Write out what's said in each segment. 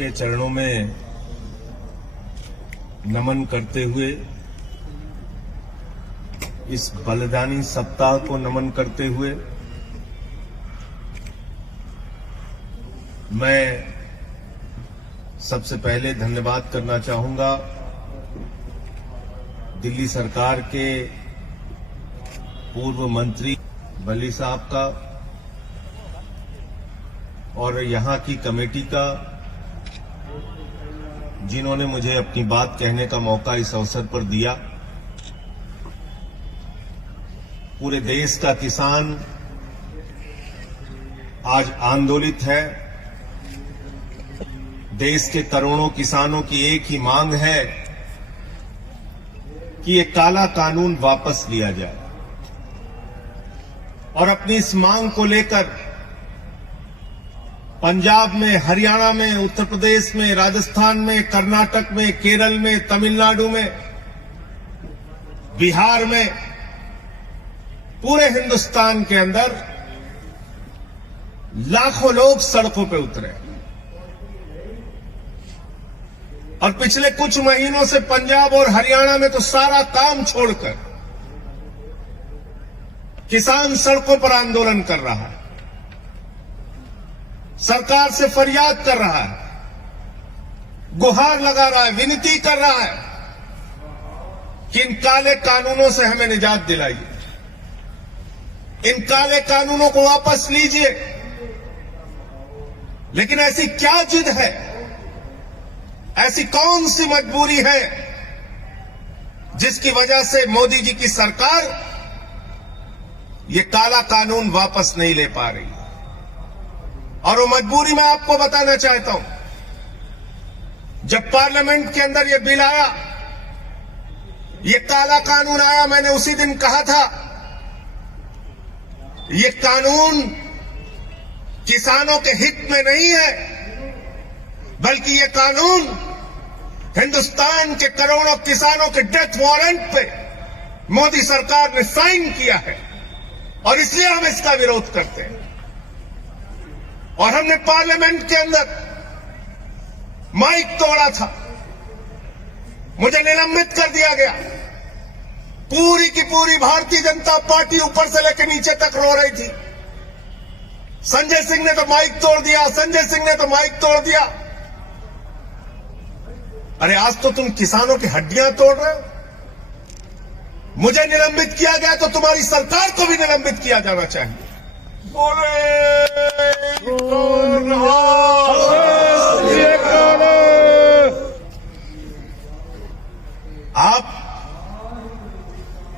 के चरणों में नमन करते हुए, इस बलिदानी सप्ताह को नमन करते हुए मैं सबसे पहले धन्यवाद करना चाहूंगा दिल्ली सरकार के पूर्व मंत्री बली साहब का और यहां की कमेटी का, जिन्होंने मुझे अपनी बात कहने का मौका इस अवसर पर दिया। पूरे देश का किसान आज आंदोलित है। देश के करोड़ों किसानों की एक ही मांग है कि ये काला कानून वापस लिया जाए, और अपनी इस मांग को लेकर पंजाब में, हरियाणा में, उत्तर प्रदेश में, राजस्थान में, कर्नाटक में, केरल में, तमिलनाडु में, बिहार में, पूरे हिंदुस्तान के अंदर लाखों लोग सड़कों पे उतरे। और पिछले कुछ महीनों से पंजाब और हरियाणा में तो सारा काम छोड़कर किसान सड़कों पर आंदोलन कर रहा है, सरकार से फरियाद कर रहा है, गुहार लगा रहा है, विनती कर रहा है कि इन काले कानूनों से हमें निजात दिलाइए, इन काले कानूनों को वापस लीजिए। लेकिन ऐसी क्या जिद है, ऐसी कौन सी मजबूरी है जिसकी वजह से मोदी जी की सरकार ये काला कानून वापस नहीं ले पा रही? और वो मजबूरी मैं आपको बताना चाहता हूं। जब पार्लियामेंट के अंदर ये बिल आया, ये काला कानून आया, मैंने उसी दिन कहा था ये कानून किसानों के हित में नहीं है, बल्कि ये कानून हिंदुस्तान के करोड़ों किसानों के डेथ वारंट पे मोदी सरकार ने साइन किया है, और इसलिए हम इसका विरोध करते हैं। और हमने पार्लियामेंट के अंदर माइक तोड़ा था, मुझे निलंबित कर दिया गया। पूरी की पूरी भारतीय जनता पार्टी ऊपर से लेकर नीचे तक रो रही थी, संजय सिंह ने तो माइक तोड़ दिया, संजय सिंह ने तो माइक तोड़ दिया। अरे आज तो तुम किसानों की हड्डियां तोड़ रहे हो। मुझे निलंबित किया गया तो तुम्हारी सरकार को भी निलंबित किया जाना चाहिए। आप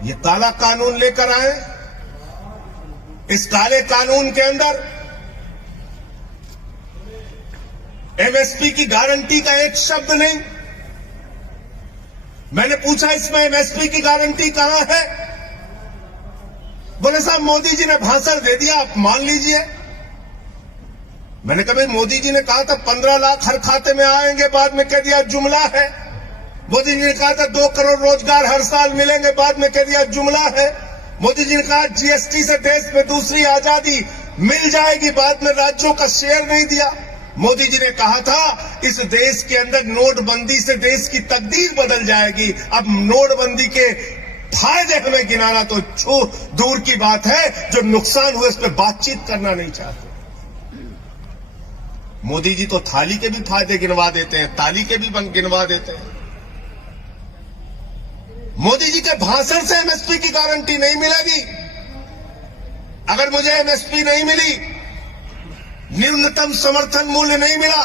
ये काला कानून लेकर आए, इस काले कानून के अंदर एमएसपी की गारंटी का एक शब्द नहीं। मैंने पूछा इसमें एमएसपी की गारंटी कहां है? बोले साहब मोदी जी ने भाषण दे दिया, आप मान लीजिए। मैंने कहा भाई मोदी जी ने कहा था 15 लाख हर खाते में आएंगे, बाद में कह दिया जुमला है। मोदी जी ने कहा था 2 करोड़ रोजगार हर साल मिलेंगे, बाद में कह दिया जुमला है। मोदी जी ने कहा जीएसटी से देश में दूसरी आजादी मिल जाएगी, बाद में राज्यों का शेयर नहीं दिया। मोदी जी ने कहा था इस देश के अंदर नोटबंदी से देश की तकदीर बदल जाएगी। अब नोटबंदी के फायदे हमें गिनाना तो दूर की बात है, जो नुकसान हुए उस पर बातचीत करना नहीं चाहते। मोदी जी तो थाली के भी फायदे गिनवा देते हैं, ताली के भी गिनवा देते हैं। मोदी जी के भाषण से एमएसपी की गारंटी नहीं मिलेगी। अगर मुझे एमएसपी नहीं मिली, न्यूनतम समर्थन मूल्य नहीं मिला,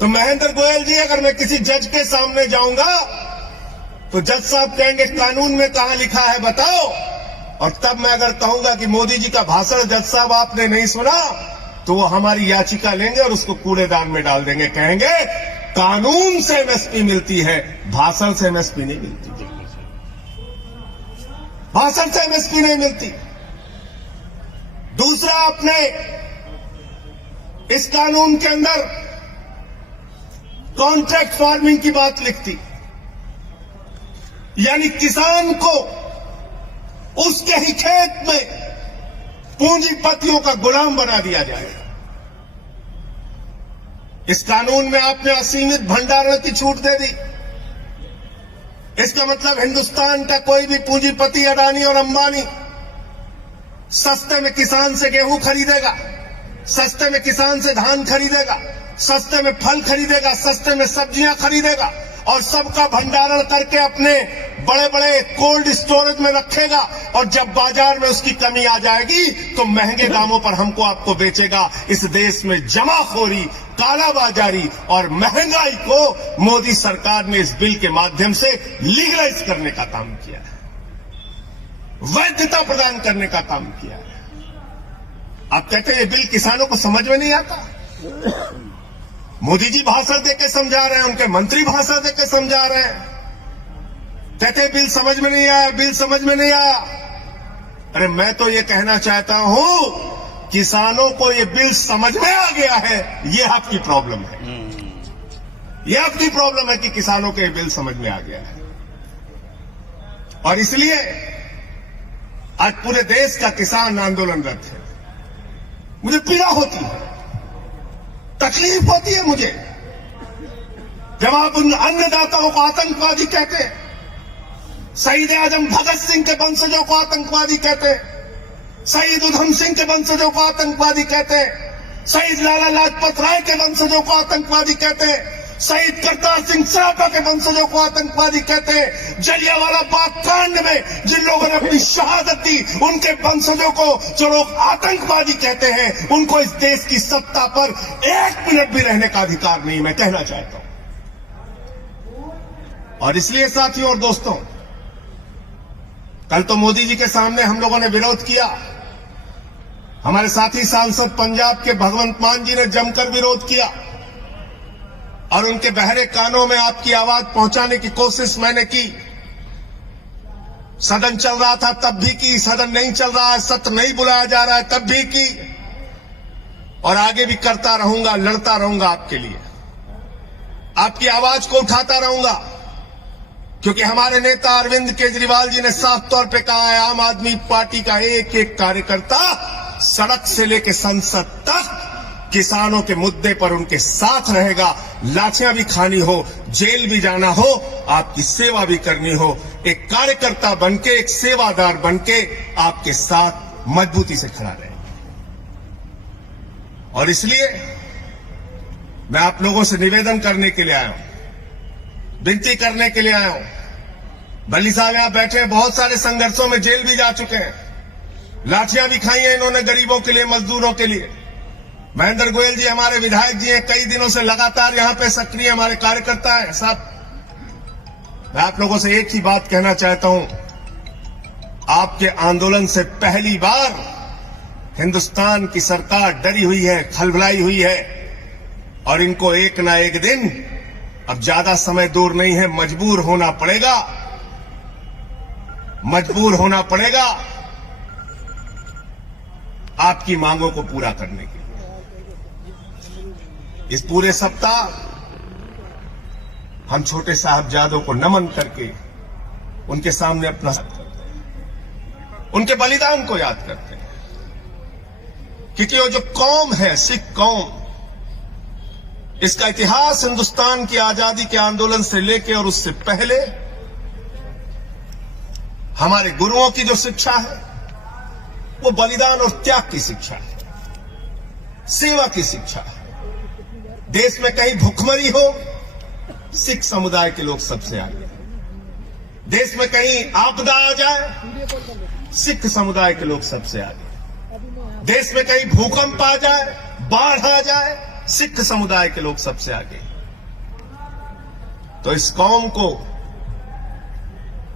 तो महेंद्र गोयल जी अगर मैं किसी जज के सामने जाऊंगा तो जज साहब कहेंगे कानून में कहां लिखा है बताओ। और तब मैं अगर कहूंगा कि मोदी जी का भाषण जज साहब आपने नहीं सुना, तो वो हमारी याचिका लेंगे और उसको कूड़ेदान में डाल देंगे। कहेंगे कानून से एमएसपी मिलती है, भाषण से एमएसपी नहीं मिलती, भाषण से एमएसपी नहीं मिलती। दूसरा, आपने इस कानून के अंदर कॉन्ट्रैक्ट फार्मिंग की बात लिखती, यानी किसान को उसके ही खेत में पूंजीपतियों का गुलाम बना दिया जाएगा। इस कानून में आपने असीमित भंडारण की छूट दे दी। इसका मतलब हिंदुस्तान का कोई भी पूंजीपति अडानी और अंबानी सस्ते में किसान से गेहूं खरीदेगा, सस्ते में किसान से धान खरीदेगा, सस्ते में फल खरीदेगा, सस्ते में सब्जियां खरीदेगा और सबका भंडारण करके अपने बड़े बड़े कोल्ड स्टोरेज में रखेगा और जब बाजार में उसकी कमी आ जाएगी तो महंगे दामों पर हमको आपको बेचेगा। इस देश में जमाखोरी, कालाबाजारी और महंगाई को मोदी सरकार ने इस बिल के माध्यम से लीगलाइज करने का काम किया है, वैधता प्रदान करने का काम किया है। आप कहते हैं ये बिल किसानों को समझ में नहीं आता। मोदी जी भाषण देके समझा रहे हैं, उनके मंत्री भाषण देके समझा रहे हैं, कहते हैं बिल समझ में नहीं आया, बिल समझ में नहीं आया। अरे मैं तो ये कहना चाहता हूं किसानों को ये बिल समझ में आ गया है, ये आपकी प्रॉब्लम है। ये आपकी प्रॉब्लम है कि किसानों को ये बिल समझ में आ गया है और इसलिए आज पूरे देश का किसान आंदोलनरत है। मुझे पीड़ा होती है, तकलीफ होती है मुझे जब आप उन अन्नदाताओं को आतंकवादी कहते हैं, शहीद आजम भगत सिंह के वंशजों को आतंकवादी कहते हैं, शहीद उधम सिंह के वंशजों को आतंकवादी कहते हैं, शहीद लाला लाजपत राय के वंशजों को आतंकवादी कहते हैं, शहीद करतार सिंह सराफा के वंशजों को आतंकवादी कहते हैं। जलियांवाला बाग कांड में जिन लोगों ने अपनी शहादत दी उनके वंशजों को जो लोग आतंकवादी कहते हैं, उनको इस देश की सत्ता पर एक मिनट भी रहने का अधिकार नहीं, मैं कहना चाहता हूं। और इसलिए साथियों और दोस्तों, कल तो मोदी जी के सामने हम लोगों ने विरोध किया, हमारे साथी सांसद पंजाब के भगवंत मान जी ने जमकर विरोध किया और उनके बहरे कानों में आपकी आवाज पहुंचाने की कोशिश मैंने की। सदन चल रहा था तब भी की, सदन नहीं चल रहा है, सत्र नहीं बुलाया जा रहा है तब भी की और आगे भी करता रहूंगा, लड़ता रहूंगा आपके लिए, आपकी आवाज को उठाता रहूंगा, क्योंकि हमारे नेता अरविंद केजरीवाल जी ने साफ तौर पे कहा है आम आदमी पार्टी का एक एक कार्यकर्ता सड़क से लेकर संसद तक किसानों के मुद्दे पर उनके साथ रहेगा। लाठियां भी खानी हो, जेल भी जाना हो, आपकी सेवा भी करनी हो, एक कार्यकर्ता बनके, एक सेवादार बनके आपके साथ मजबूती से खड़ा रहेगा। और इसलिए मैं आप लोगों से निवेदन करने के लिए आया हूं, विनती करने के लिए आया हूं। बल्ली साहब यहां बैठे हैं, बहुत सारे संघर्षों में जेल भी जा चुके हैं, लाठियां भी खाई हैं इन्होंने गरीबों के लिए, मजदूरों के लिए। महेंद्र गोयल जी हमारे विधायक जी हैं, कई दिनों से लगातार यहां पे सक्रिय हमारे कार्यकर्ता हैं साहब। मैं आप लोगों से एक ही बात कहना चाहता हूं, आपके आंदोलन से पहली बार हिंदुस्तान की सरकार डरी हुई है, खलबलाई हुई है और इनको एक ना एक दिन, अब ज्यादा समय दूर नहीं है, मजबूर होना पड़ेगा, मजबूर होना पड़ेगा आपकी मांगों को पूरा करने के लिए। इस पूरे सप्ताह हम छोटे साहबजादों को नमन करके उनके सामने अपना उनके बलिदान को याद करते हैं, क्योंकि वो जो कौम है, सिख कौम, इसका इतिहास हिंदुस्तान की आजादी के आंदोलन से लेकर और उससे पहले हमारे गुरुओं की जो शिक्षा है वो बलिदान और त्याग की शिक्षा है, सेवा की शिक्षा है। देश में कहीं भुखमरी हो, सिख समुदाय के लोग सबसे आगे। देश में कहीं आपदा आ जाए, सिख समुदाय के लोग सबसे आगे। देश में कहीं भूकंप आ जाए, बाढ़ आ जाए, सिख समुदाय के लोग सबसे आगे। तो इस कौम को,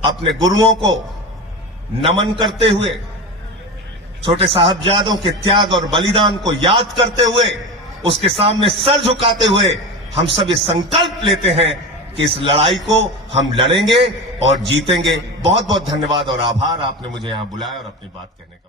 अपने गुरुओं को नमन करते हुए, छोटे साहबजादों के त्याग और बलिदान को याद करते हुए, उसके सामने सर झुकाते हुए हम सब ये संकल्प लेते हैं कि इस लड़ाई को हम लड़ेंगे और जीतेंगे। बहुत बहुत धन्यवाद और आभार, आपने मुझे यहां बुलाया और अपनी बात कहने का